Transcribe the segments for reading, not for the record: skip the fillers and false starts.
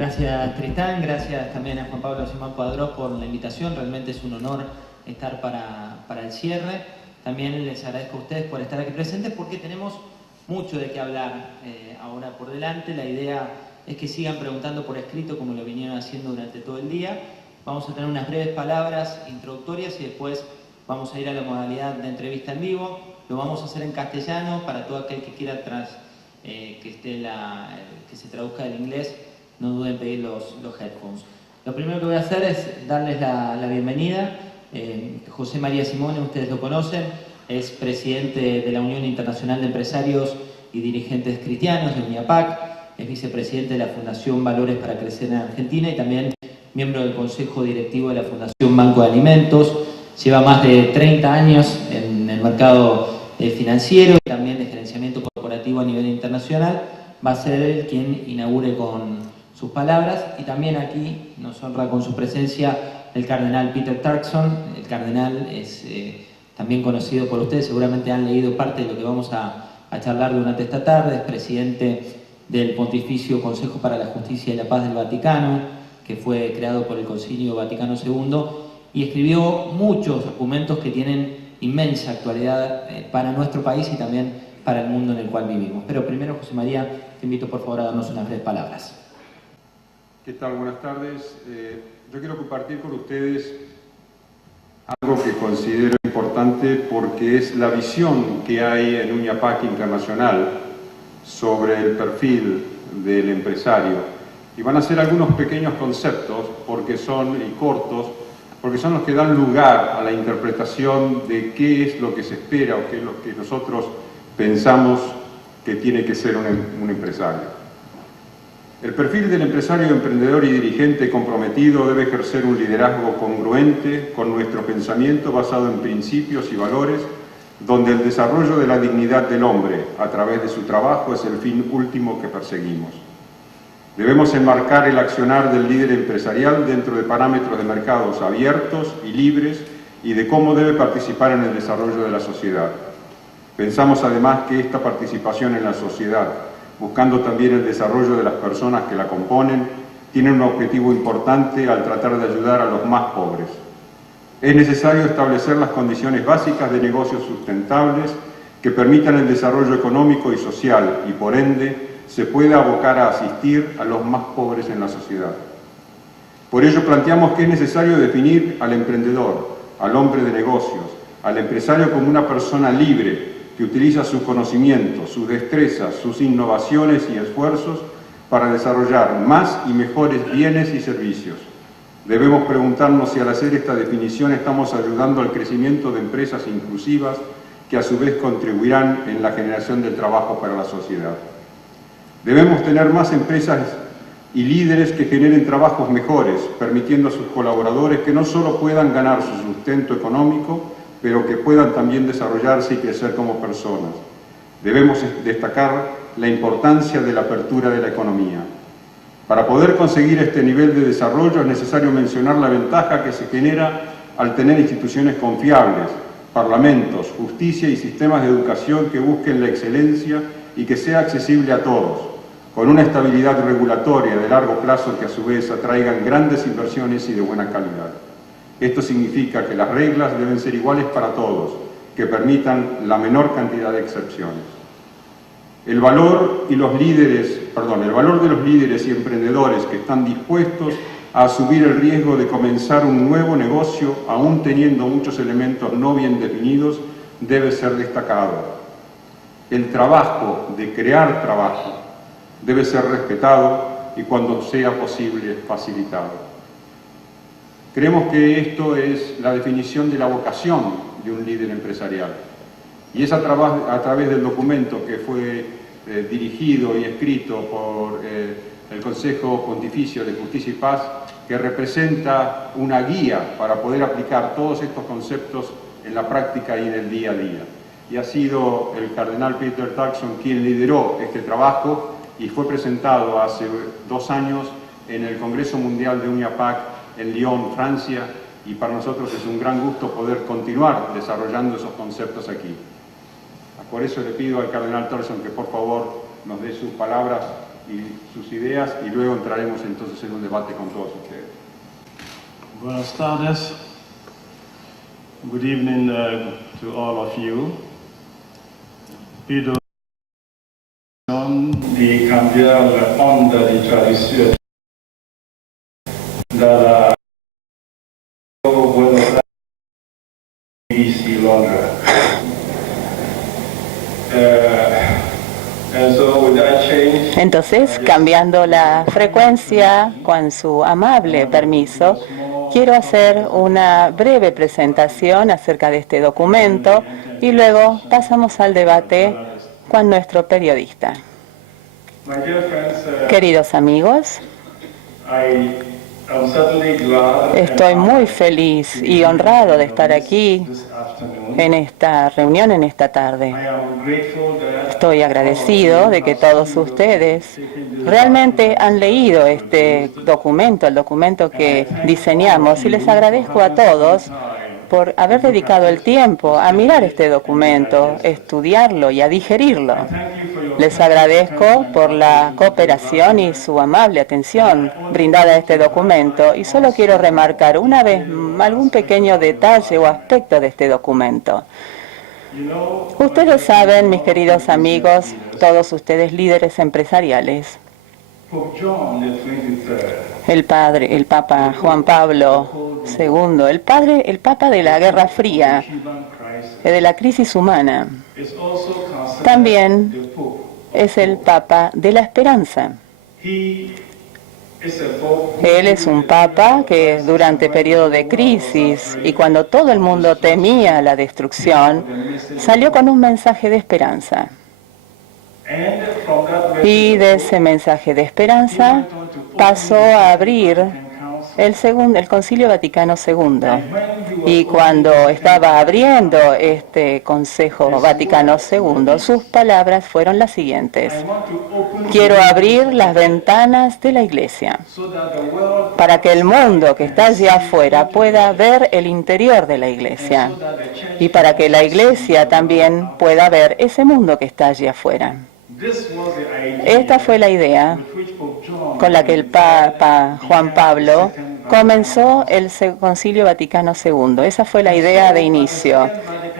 Gracias Tristán, gracias también a Juan Pablo Simón Cuadrós por la invitación, realmente es un honor estar para el cierre. También les agradezco a ustedes por estar aquí presentes porque tenemos mucho de qué hablar ahora por delante. La idea es que sigan preguntando por escrito como lo vinieron haciendo durante todo el día. Vamos a tener unas breves palabras introductorias y después vamos a ir a la modalidad de entrevista en vivo. Lo vamos a hacer en castellano para todo aquel que quiera que se traduzca del inglés. No duden en pedir los headphones. Lo primero que voy a hacer es darles la bienvenida. José María Simone, ustedes lo conocen, es presidente de la Unión Internacional de Empresarios y Dirigentes Cristianos, de UNIAPAC, es vicepresidente de la Fundación Valores para Crecer en Argentina y también miembro del Consejo Directivo de la Fundación Banco de Alimentos. Lleva más de 30 años en el mercado financiero y también de gerenciamiento corporativo a nivel internacional. Va a ser él quien inaugure con sus palabras, y también aquí nos honra con su presencia el cardenal Peter Turkson. El cardenal es también conocido por ustedes, seguramente han leído parte de lo que vamos a charlar durante esta tarde. Es presidente del Pontificio Consejo para la Justicia y la Paz del Vaticano, que fue creado por el Concilio Vaticano II, y escribió muchos documentos que tienen inmensa actualidad para nuestro país y también para el mundo en el cual vivimos. Pero primero, José María, te invito por favor a darnos unas breves palabras. ¿Qué tal? Buenas tardes. Yo quiero compartir con ustedes algo que considero importante porque es la visión que hay en UNIAPAC Internacional sobre el perfil del empresario. Y van a ser algunos pequeños conceptos y cortos, porque son los que dan lugar a la interpretación de qué es lo que se espera o qué es lo que nosotros pensamos que tiene que ser un empresario. El perfil del empresario, emprendedor y dirigente comprometido debe ejercer un liderazgo congruente con nuestro pensamiento basado en principios y valores, donde el desarrollo de la dignidad del hombre a través de su trabajo es el fin último que perseguimos. Debemos enmarcar el accionar del líder empresarial dentro de parámetros de mercados abiertos y libres y de cómo debe participar en el desarrollo de la sociedad. Pensamos además que esta participación en la sociedad, buscando también el desarrollo de las personas que la componen, tiene un objetivo importante al tratar de ayudar a los más pobres. Es necesario establecer las condiciones básicas de negocios sustentables que permitan el desarrollo económico y social y, por ende, se pueda abocar a asistir a los más pobres en la sociedad. Por ello planteamos que es necesario definir al emprendedor, al hombre de negocios, al empresario como una persona libre, que utiliza su conocimiento, sus destrezas, sus innovaciones y esfuerzos para desarrollar más y mejores bienes y servicios. Debemos preguntarnos si al hacer esta definición estamos ayudando al crecimiento de empresas inclusivas que a su vez contribuirán en la generación del trabajo para la sociedad. Debemos tener más empresas y líderes que generen trabajos mejores, permitiendo a sus colaboradores que no solo puedan ganar su sustento económico, pero que puedan también desarrollarse y crecer como personas. Debemos destacar la importancia de la apertura de la economía. Para poder conseguir este nivel de desarrollo es necesario mencionar la ventaja que se genera al tener instituciones confiables, parlamentos, justicia y sistemas de educación que busquen la excelencia y que sea accesible a todos, con una estabilidad regulatoria de largo plazo que a su vez atraigan grandes inversiones y de buena calidad. Esto significa que las reglas deben ser iguales para todos, que permitan la menor cantidad de excepciones. El valor de los líderes y emprendedores que están dispuestos a asumir el riesgo de comenzar un nuevo negocio, aún teniendo muchos elementos no bien definidos, debe ser destacado. El trabajo de crear trabajo debe ser respetado y, cuando sea posible, facilitado. Creemos que esto es la definición de la vocación de un líder empresarial. Y es a través del documento que fue dirigido y escrito por el Consejo Pontificio de Justicia y Paz, que representa una guía para poder aplicar todos estos conceptos en la práctica y en el día a día. Y ha sido el cardenal Peter Turkson quien lideró este trabajo y fue presentado hace 2 años en el Congreso Mundial de UNIAPAC en Lyon, Francia, y para nosotros es un gran gusto poder continuar desarrollando esos conceptos aquí. Por eso le pido al cardenal Turkson que por favor nos dé sus palabras y sus ideas y luego entraremos entonces en un debate con todos ustedes. Buenas tardes. Good evening to all of you. Pido di cambiare la onda di tradizione dalla Buenos Aires y Londres. And so with that change, Entonces, cambiando la frecuencia, con su amable permiso, quiero hacer una breve presentación acerca de este documento y luego pasamos al debate con nuestro periodista. my dear friends, Queridos amigos, I am certainly glad estoy muy feliz y honrado de estar aquí this afternoon. en esta reunión en esta tarde. I am grateful that Estoy agradecido de que todos ustedes realmente han leído este documento, el documento que diseñamos, y les agradezco a todos por haber dedicado el tiempo a mirar este documento, estudiarlo y a digerirlo. Les agradezco por la cooperación y su amable atención brindada a este documento, y solo quiero remarcar una vez algún pequeño detalle o aspecto de este documento. Ustedes saben, mis queridos amigos, todos ustedes líderes empresariales, Pope John the 23rd, el Papa Juan Pablo II, el Papa de la Guerra Fría, Cuban crisis, de la crisis humana, is also considered también the Pope. es el Papa de la Esperanza. He is a Pope Él es un Papa que durante periodo de crisis y cuando todo el mundo temía la destrucción, salió con un mensaje de esperanza. and from that Y de ese mensaje de esperanza pasó a abrir el Concilio Vaticano II. Y cuando estaba abriendo este Consejo Vaticano II, sus palabras fueron las siguientes: I want to open quiero abrir las ventanas de la Iglesia so that the world, para que el mundo que está allá afuera pueda ver el interior de la Iglesia, so that the church, y para que la Iglesia también pueda ver ese mundo que está allá afuera. this was the idea Esta fue la idea with which Pope John con la que el Papa Juan Pablo comenzó el Concilio Vaticano II. Esa fue la idea de inicio.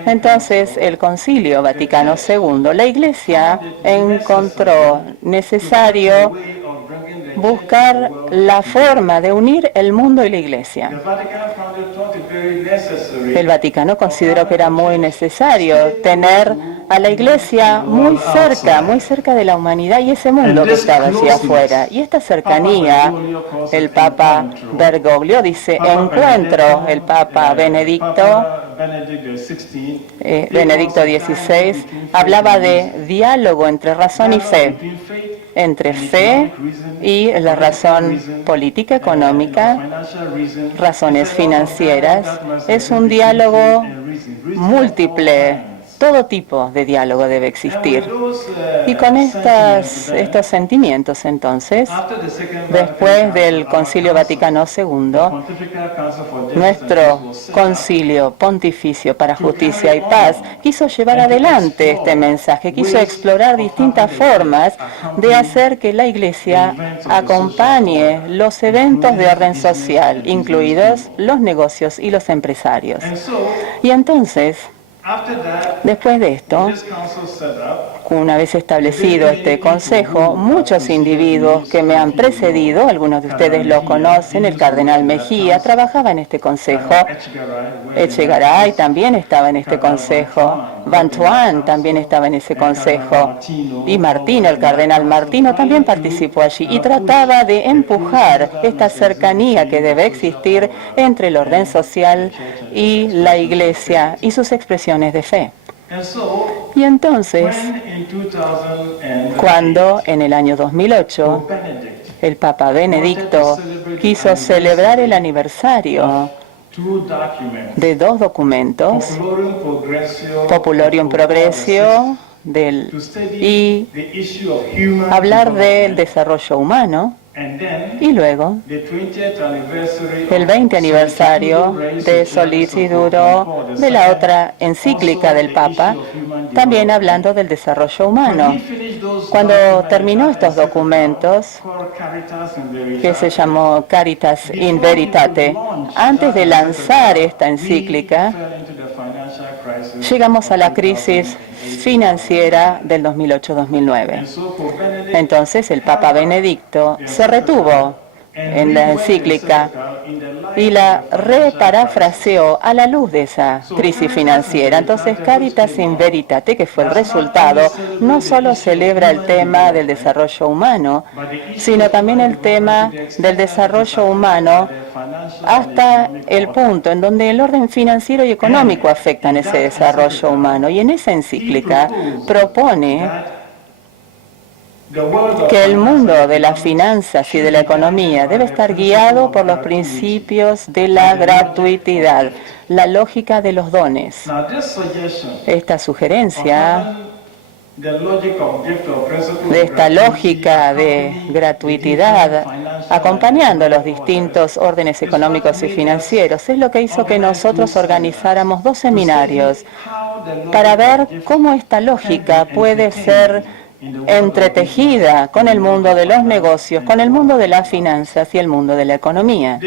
Entonces, el Concilio Vaticano II, la Iglesia encontró necesario way of bringing the buscar la forma de unir el mundo y la Iglesia. The Vatican founded thought it very necessary El Vaticano consideró que era muy necesario tener a la Iglesia muy cerca de la humanidad y ese mundo que estaba allí afuera. Y esta cercanía, el Papa Bergoglio dice, encuentro, el Papa Benedicto Papa Benedict XVI, hablaba de diálogo entre razón y fe, entre fe y la razón política, económica, razones financieras. Es un diálogo múltiple. Todo tipo de diálogo debe existir. Y con estos sentimientos, entonces, después del Concilio Vaticano II, nuestro Concilio Pontificio para Justicia y Paz quiso llevar adelante este mensaje, quiso explorar distintas formas de hacer que la Iglesia acompañe los eventos de orden social, incluidos los negocios y los empresarios. Y entonces, después de esto, una vez establecido este consejo, muchos individuos que me han precedido, algunos de ustedes lo conocen, el cardenal Mejía trabajaba en este consejo, Echegaray también estaba en este consejo, Bantuan también estaba en ese consejo, y Martino, el cardenal Martino también participó allí y trataba de empujar esta cercanía que debe existir entre el orden social y la Iglesia y sus expresiones de fe. Y entonces, cuando en el año 2008 el Papa Benedicto quiso celebrar el aniversario de dos documentos, Populorium Progressio y hablar del desarrollo humano, y luego el 20 aniversario de Sollicitudoro, de la otra encíclica del Papa, también hablando del desarrollo humano. Cuando terminó estos documentos, que se llamó Caritas in Veritate, antes de lanzar esta encíclica, llegamos a la crisis financiera del 2008-2009. Entonces el Papa Benedicto se retuvo en la encíclica y la reparafraseó a la luz de esa crisis financiera. Entonces Caritas in Veritate, que fue el resultado, no solo celebra el tema del desarrollo humano, sino también el tema del desarrollo humano hasta el punto en donde el orden financiero y económico afectan ese desarrollo humano. Y en esa encíclica propone que el mundo de las finanzas y de la economía debe estar guiado por los principios de la gratuidad, la lógica de los dones. Esta sugerencia de esta lógica de gratuidad, acompañando los distintos órdenes económicos y financieros, es lo que hizo que nosotros organizáramos 2 seminarios para ver cómo esta lógica puede ser entretejida con el mundo de los negocios, con el mundo de las finanzas y el mundo de la economía.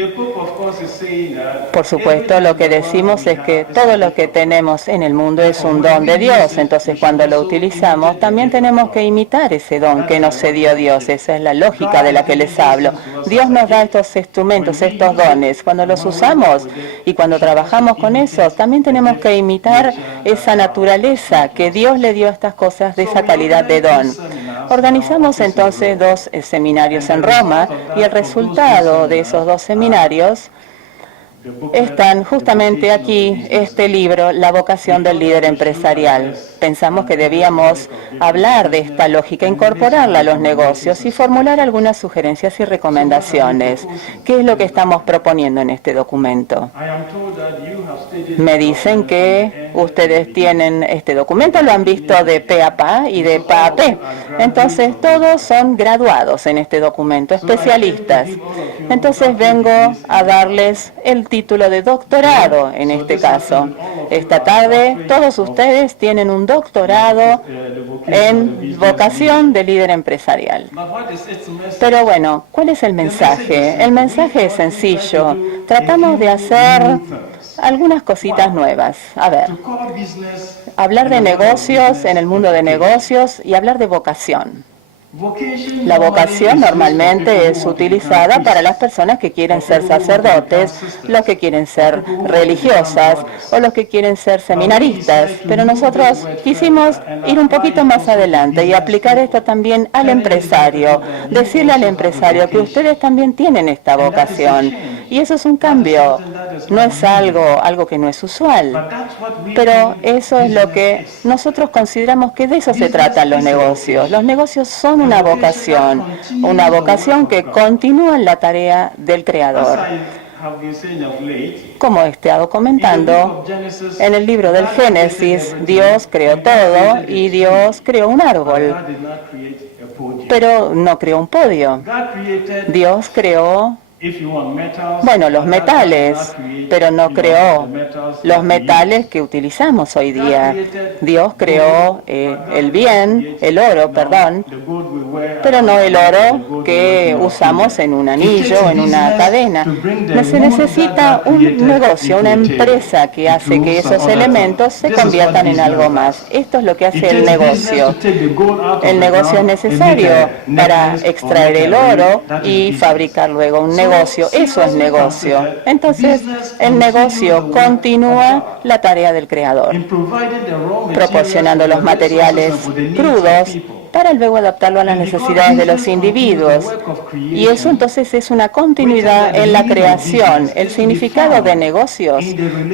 Por supuesto, lo que decimos es que todo lo que tenemos en el mundo es un don de Dios, entonces cuando lo utilizamos también tenemos que imitar ese don que nos dio Dios. Esa es la lógica de la que les hablo. Dios nos da estos instrumentos, estos dones. Cuando los usamos y cuando trabajamos con esos, también tenemos que imitar esa naturaleza que Dios le dio a estas cosas de esa calidad de don. Organizamos entonces 2 seminarios en Roma y el resultado de esos 2 seminarios están justamente aquí, este libro, La vocación del líder empresarial. Pensamos que debíamos hablar de esta lógica, incorporarla a los negocios y formular algunas sugerencias y recomendaciones. ¿Qué es lo que estamos proponiendo en este documento? Me dicen que ustedes tienen este documento, lo han visto de pe a pa y de pa a pe. Entonces, todos son graduados en este documento, especialistas. Entonces, vengo a darles el título de doctorado en este caso. Esta tarde, todos ustedes tienen un doctorado en vocación de líder empresarial. Pero bueno, ¿cuál es el mensaje? El mensaje es sencillo. Tratamos de hacer algunas cositas nuevas. A ver, hablar de negocios en el mundo de negocios y hablar de vocación. La vocación normalmente es utilizada para las personas que quieren ser sacerdotes, los que quieren ser religiosas o los que quieren ser seminaristas. Pero nosotros quisimos ir un poquito más adelante y aplicar esto también al empresario. Decirle al empresario que ustedes también tienen esta vocación. Y eso es un cambio. No es algo que no es usual. Pero eso es lo que nosotros consideramos que de eso se tratan los negocios. Los negocios son una vocación que continúa en la tarea del Creador. Como he estado comentando, en el libro del Génesis, Dios creó todo y Dios creó un árbol, pero no creó un podio. Dios creó los metales, pero no creó los metales que utilizamos hoy día. Dios creó el oro, pero no el oro que usamos en un anillo o en una cadena. Se necesita un negocio, una empresa que hace que esos elementos se conviertan en algo más. Esto es lo que hace el negocio. El negocio es necesario para extraer el oro y fabricar luego un negocio. Eso es negocio. Entonces, el negocio continúa la tarea del Creador, proporcionando los materiales crudos para luego adaptarlo a las necesidades de los individuos. Y eso entonces es una continuidad en la creación. El significado de negocios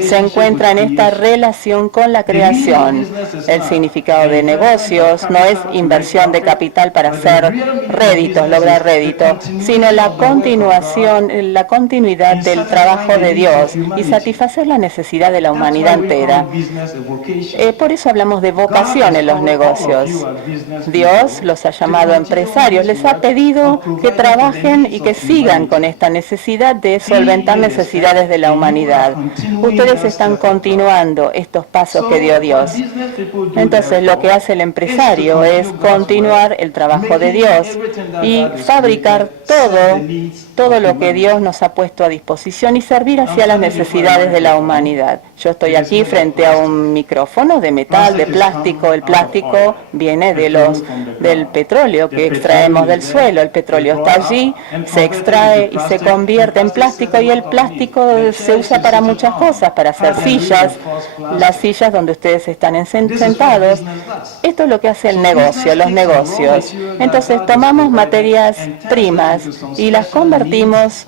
se encuentra en esta relación con la creación. El significado de negocios no es inversión de capital para hacer réditos, lograr réditos, sino la continuación, la continuidad del trabajo de Dios y satisfacer la necesidad de la humanidad entera. Por eso hablamos de vocación en los negocios. Dios Dios los ha llamado empresarios, les ha pedido que trabajen y que sigan con esta necesidad de solventar necesidades de la humanidad. Ustedes están continuando estos pasos que dio Dios. Entonces, lo que hace el empresario es continuar el trabajo de Dios y fabricar todo lo que Dios nos ha puesto a disposición y servir hacia las necesidades de la humanidad. Yo estoy aquí frente a un micrófono de metal, de plástico. El plástico viene del petróleo que extraemos del suelo. El petróleo está allí, se extrae y se convierte en plástico, y el plástico se usa para muchas cosas, para hacer sillas, las sillas donde ustedes están sentados. Esto es lo que hace el negocio, los negocios. Entonces tomamos materias primas y las convertimos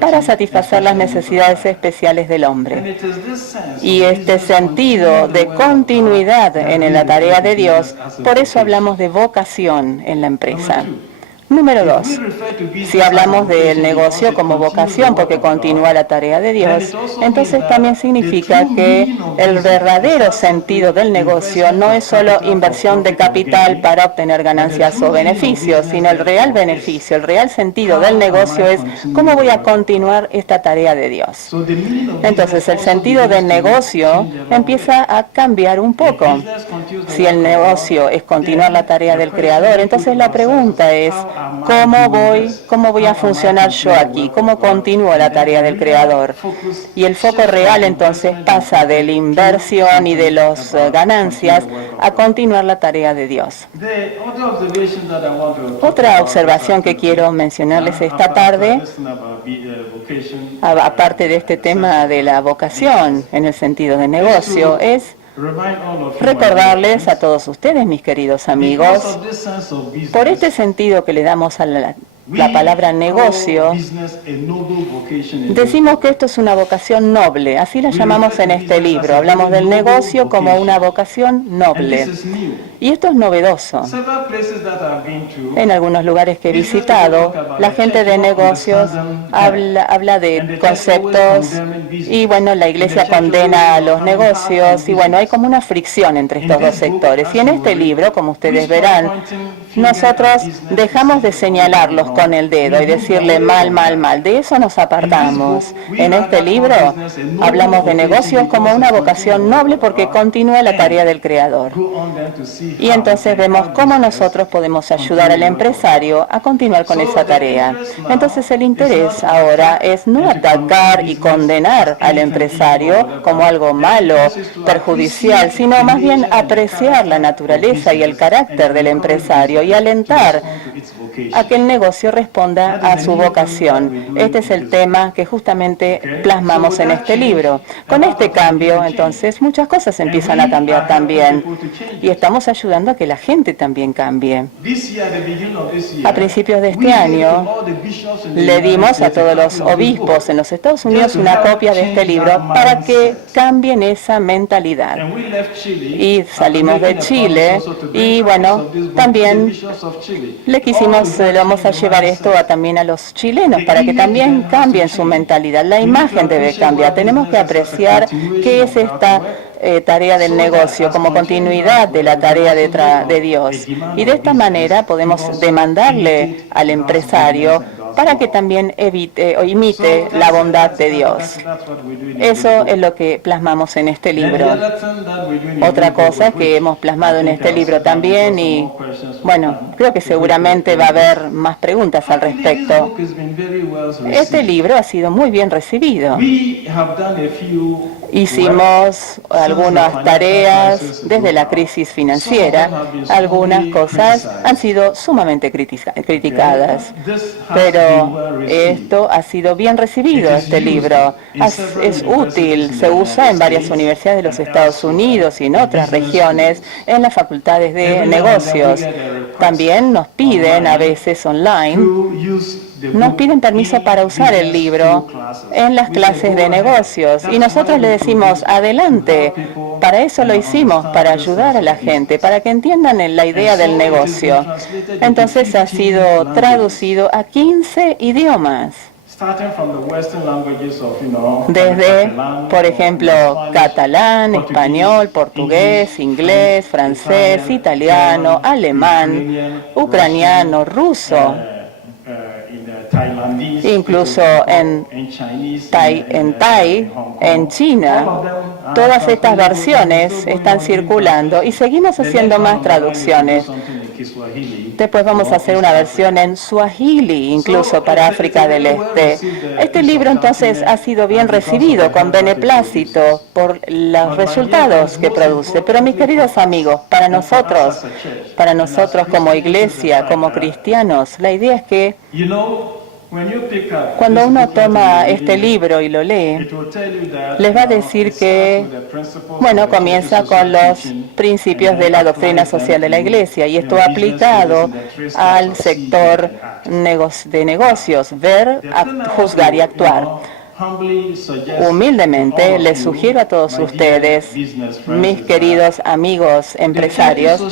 para satisfacer las necesidades especiales del hombre. Y este sentido de continuidad en la tarea de Dios, por eso hablamos de vocación en la empresa. Número 2, si hablamos del negocio como vocación porque continúa la tarea de Dios, entonces también significa que el verdadero sentido del negocio no es solo inversión de capital para obtener ganancias o beneficios, sino el real beneficio, el real sentido del negocio es cómo voy a continuar esta tarea de Dios. Entonces el sentido del negocio empieza a cambiar un poco. Si el negocio es continuar la tarea del Creador, entonces la pregunta es, ¿cómo voy a funcionar yo aquí? ¿Cómo continúo la tarea del Creador? Y el foco real entonces pasa de la inversión y de las ganancias a continuar la tarea de Dios. Otra observación que quiero mencionarles esta tarde, aparte de este tema de la vocación en el sentido de negocio, es recordarles a todos ustedes, mis queridos amigos, por este sentido que le damos a la palabra negocio, decimos que esto es una vocación noble, así la llamamos en este libro. Hablamos del negocio como una vocación noble. Y esto es novedoso. En algunos lugares que he visitado, la gente de negocios habla de conceptos y bueno, la iglesia condena a los negocios y bueno, hay como una fricción entre estos dos sectores. Y en este libro, como ustedes verán, nosotros dejamos de señalarlos con el dedo y decirle mal, mal, mal. De eso nos apartamos. En este libro hablamos de negocios como una vocación noble porque continúa la tarea del Creador. Y entonces vemos cómo nosotros podemos ayudar al empresario a continuar con esa tarea. Entonces el interés ahora es no atacar y condenar al empresario como algo malo, perjudicial, sino más bien apreciar la naturaleza y el carácter del empresario y alentar a que el negocio responda a su vocación. Este es el tema que justamente plasmamos en este libro. Con este cambio, entonces, muchas cosas empiezan a cambiar también. Y estamos ayudando a que la gente también cambie. A principios de este año, le dimos a todos los obispos en los Estados Unidos una copia de este libro para que cambien esa mentalidad. Y salimos de Chile y, bueno, también le vamos a llevar esto también a los chilenos para que también cambien su mentalidad. La imagen debe cambiar. Tenemos que apreciar qué es esta tarea del negocio como continuidad de la tarea de Dios. Y de esta manera podemos demandarle al empresario para que también evite o imite la bondad de Dios. Eso es lo que plasmamos en este libro. Otra cosa que hemos plasmado en este libro también, y bueno, creo que seguramente va a haber más preguntas al respecto. Este libro ha sido muy bien recibido. Hicimos algunas tareas desde la crisis financiera. Algunas cosas han sido sumamente criticadas, pero esto ha sido bien recibido, este libro. Es útil, se usa en varias universidades de los Estados Unidos y en otras regiones, en las facultades de negocios. También nos piden a veces online, nos piden permiso para usar el libro en las clases de negocios y nosotros le decimos adelante, para eso lo hicimos, para ayudar a la gente, para que entiendan la idea del negocio. Entonces ha sido traducido a 15 idiomas. starting from the Western languages of, Desde, Catalan, por ejemplo, Spanish, catalán, Portuguese, español, portugués, inglés, francés, italiano, alemán, ucraniano, ruso, incluso en Thai, en China. Todas estas versiones están circulando y seguimos haciendo más traducciones. Después vamos a hacer una versión en Swahili, incluso para África del Este. Este libro entonces ha sido bien recibido, con beneplácito, por los resultados que produce. Pero mis queridos amigos, para nosotros como iglesia, como cristianos, la idea es que cuando uno toma este libro y lo lee, les va a decir que, bueno, comienza con los principios de la doctrina social de la Iglesia y esto aplicado al sector de negocios, ver, juzgar y actuar. Humildemente les sugiero a todos ustedes, mis queridos amigos empresarios,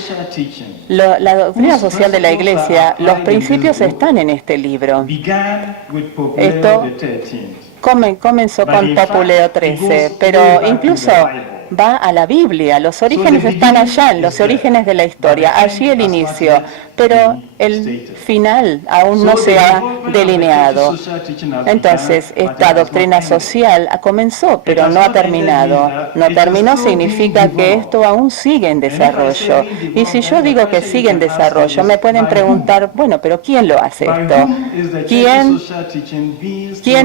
la doctrina social de la Iglesia, los principios están en este libro. Esto comenzó con Populeo 13, pero incluso va a la Biblia. Los orígenes están allá, en los orígenes de la historia, allí el inicio, pero el final aún no se ha delineado. Entonces, esta doctrina social comenzó, pero no ha terminado. No terminó significa que esto aún sigue en desarrollo. Y si yo digo que sigue en desarrollo, me pueden preguntar, bueno, pero ¿quién lo hace esto? ¿Quién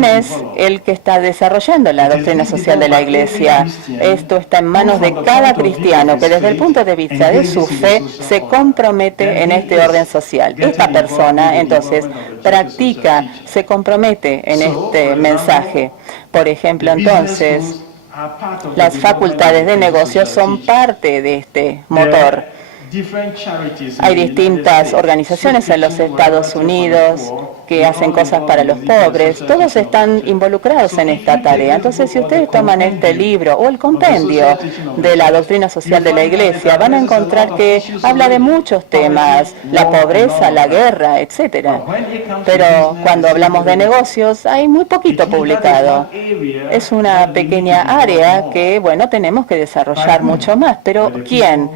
es el que está desarrollando la doctrina social de la Iglesia? Esto está en manos de cada cristiano que desde el punto de vista de su fe se compromete en este orden social. Esta persona entonces practica, se compromete en este mensaje. Por ejemplo, entonces, las facultades de negocio son parte de este motor. Hay distintas organizaciones en los Estados Unidos que hacen cosas para los pobres. Todos están involucrados en esta tarea. Entonces, si ustedes toman este libro o el compendio de la doctrina social de la Iglesia, van a encontrar que habla de muchos temas, la pobreza, la guerra, etcétera. Pero cuando hablamos de negocios, hay muy poquito publicado. Es una pequeña área que, bueno, tenemos que desarrollar mucho más. Pero ¿quién?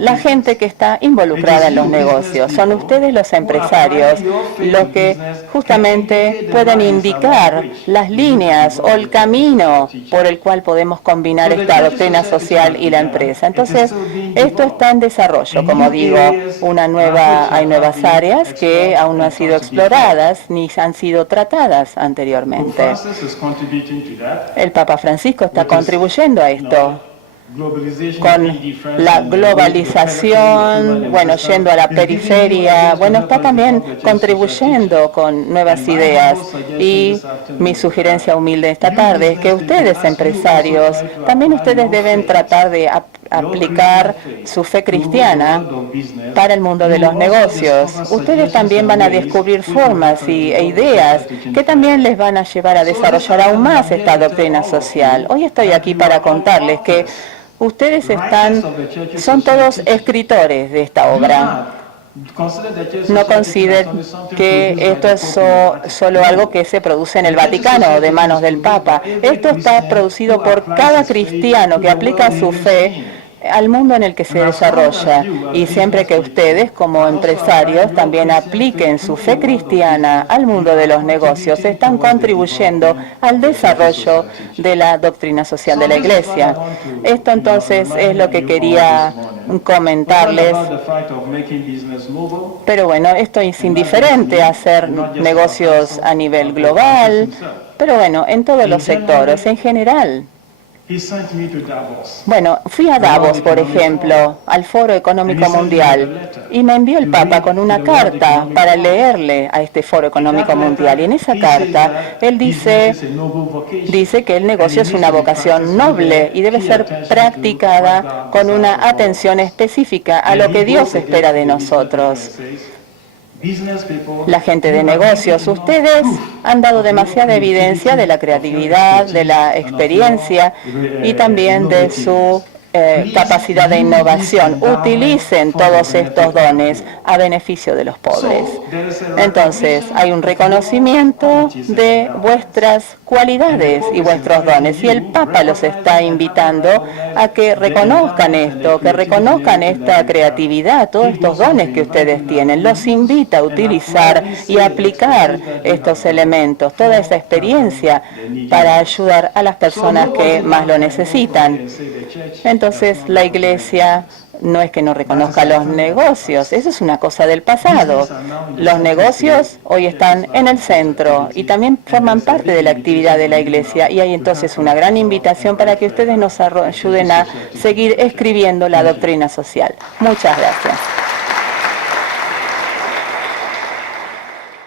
La gente que está involucrada en los negocios. Son ustedes los empresarios los que justamente pueden indicar las líneas o el camino por el cual podemos combinar esta doctrina social y la empresa. Entonces, esto está en desarrollo, como digo, hay nuevas áreas que aún no han sido exploradas ni han sido tratadas anteriormente. El Papa Francisco está contribuyendo a esto, con la globalización, bueno, yendo a la periferia, bueno, está también contribuyendo con nuevas ideas. Y mi sugerencia humilde esta tarde es que ustedes, empresarios, también ustedes deben tratar de aplicar su fe cristiana para el mundo de los negocios. Ustedes también van a descubrir formas e ideas que también les van a llevar a desarrollar aún más esta doctrina social. Hoy estoy aquí para contarles que ustedes son todos escritores de esta obra. No consideren que esto es solo algo que se produce en el Vaticano de manos del Papa. Esto está producido por cada cristiano que aplica su fe al mundo en el que se desarrolla. Y siempre que ustedes, como empresarios, también apliquen su fe cristiana al mundo de los negocios, están contribuyendo al desarrollo de la doctrina social de la Iglesia. Esto entonces es lo que quería comentarles. Pero bueno, esto es indiferente a hacer negocios a nivel global, pero bueno, en todos los sectores, en general. Bueno, fui a Davos, por ejemplo, al Foro Económico Mundial, y me envió el Papa con una carta para leerle a este Foro Económico Mundial. Y en esa carta, él dice que el negocio es una vocación noble y debe ser practicada con una atención específica a lo que Dios espera de nosotros. La gente de negocios, ustedes han dado demasiada evidencia de la creatividad, de la experiencia y también de su capacidad de innovación. Utilicen todos estos dones a beneficio de los pobres. Entonces, hay un reconocimiento de vuestras cualidades y vuestros dones. Y el Papa los está invitando a que reconozcan esto, que reconozcan esta creatividad, todos estos dones que ustedes tienen. Los invita a utilizar y aplicar estos elementos, toda esa experiencia para ayudar a las personas que más lo necesitan. Entonces, la Iglesia no es que no reconozca los negocios, eso es una cosa del pasado. Los negocios hoy están en el centro y también forman parte de la actividad de la Iglesia, y hay entonces una gran invitación para que ustedes nos ayuden a seguir escribiendo la doctrina social. Muchas gracias.